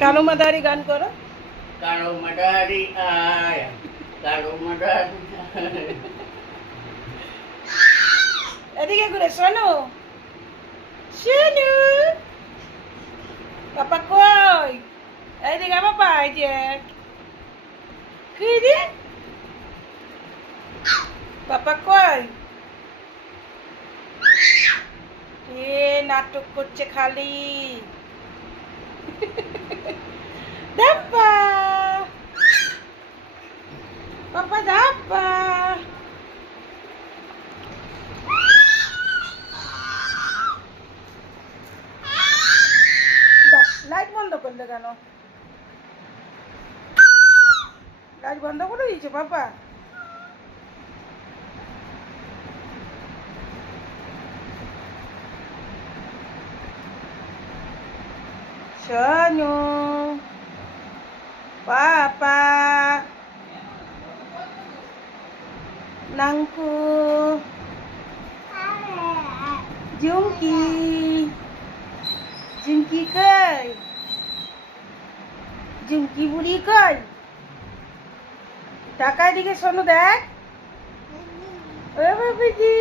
কালো মাদারি গান করো। কালো মাদারি আয়, কালো মাদারি আয়। এদিকে ঘুরে শোনো, শোনো পাপা কই, এইদিকে পাপা, এই যে কি রে পাপা কই, এ নাটক করছে খালি। ডাব্বা পাপা, ডাব্বা লাইট বন্ধ করলে কেন? লাইট বন্ধ করে দিয়েছে পাপা। শোনো পাপা, নাংকু, জুমকি, জুমকি কই, জুমকি বুড়ি কই, টাকা দিকে শোনো দেখ, ও বাবাজি।